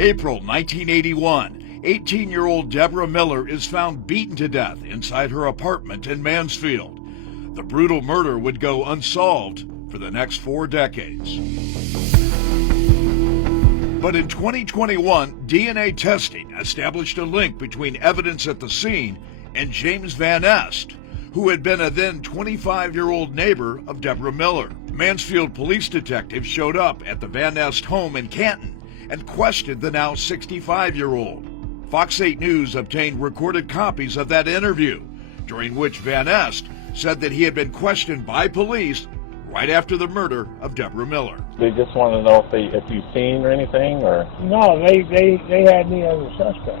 April 1981, 18-year-old Deborah Miller is found beaten to death inside her apartment in Mansfield. The brutal murder would go unsolved for the next 4 decades. But in 2021, DNA testing established a link between evidence at the scene and James Van Est, who had been a then 25-year-old neighbor of Deborah Miller. Mansfield police detectives showed up at the Van Est home in Canton and questioned the now 65-year-old. Fox 8 News obtained recorded copies of that interview, during which Van Est said that he had been questioned by police right after the murder of Deborah Miller. They just want to know if you've seen or anything, or? No, they had me as a suspect.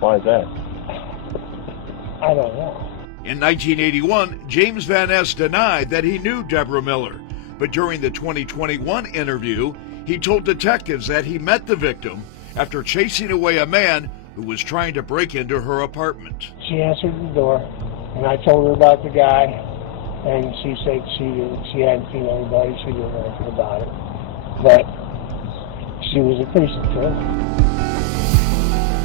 Why is that? I don't know. In 1981, James Van Est denied that he knew Deborah Miller, but during the 2021 interview, he told detectives that he met the victim after chasing away a man who was trying to break into her apartment. She answered the door, and I told her about the guy, and she said she hadn't seen anybody, she didn't know anything about it, but she was appreciative.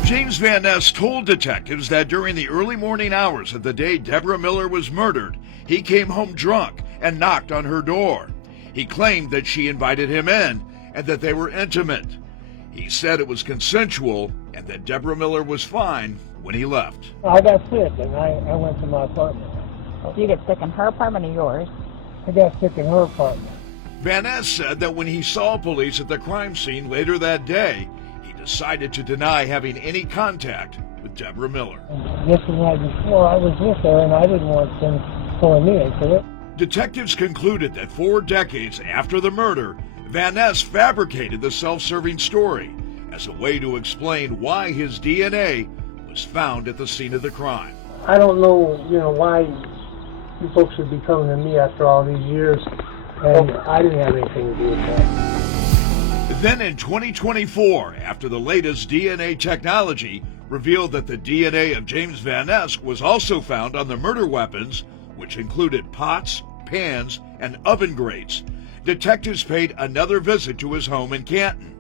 James Van Est told detectives that during the early morning hours of the day Deborah Miller was murdered, he came home drunk and knocked on her door. He claimed that she invited him in and that they were intimate. He said it was consensual and that Deborah Miller was fine when he left. I got sick and I went to my apartment. You get sick in her apartment or yours? I got sick in her apartment. Van Est said that when he saw police at the crime scene later that day, he decided to deny having any contact with Deborah Miller. This was the night before I was with her and I didn't want them pulling me into it. Detectives concluded that 4 decades after the murder, Van Est fabricated the self-serving story as a way to explain why his DNA was found at the scene of the crime. I don't know, why you folks would be coming to me after all these years, and I didn't have anything to do with that. Then in 2024, after the latest DNA technology revealed that the DNA of James Van Est was also found on the murder weapons, which included pots, pans, and oven grates, detectives paid another visit to his home in Canton.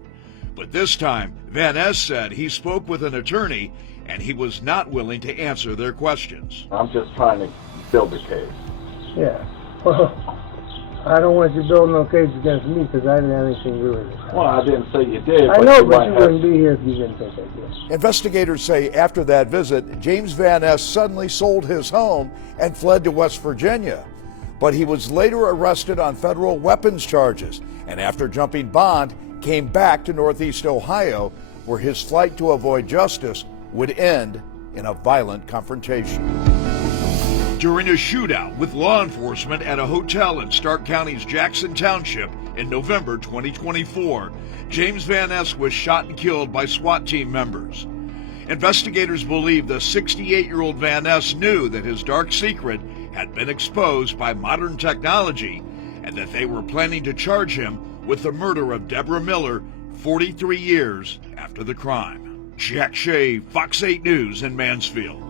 But this time, Van Est said he spoke with an attorney and he was not willing to answer their questions. I'm just trying to build a case. Yeah. Well, I don't want you to build no case against me because I didn't have anything to do with it. Well, I didn't say you did. I know, but you wouldn't be here if you didn't think I did. Investigators say after that visit, James Van Est suddenly sold his home and fled to West Virginia. But he was later arrested on federal weapons charges, and after jumping bond, came back to Northeast Ohio, where his flight to avoid justice would end in a violent confrontation. During a shootout with law enforcement at a hotel in Stark County's Jackson Township in November 2024, James Van Est was shot and killed by SWAT team members. Investigators believe the 68-year-old Van Est knew that his dark secret had been exposed by modern technology and that they were planning to charge him with the murder of Deborah Miller 43 years after the crime. Jack Shea, Fox 8 News in Mansfield.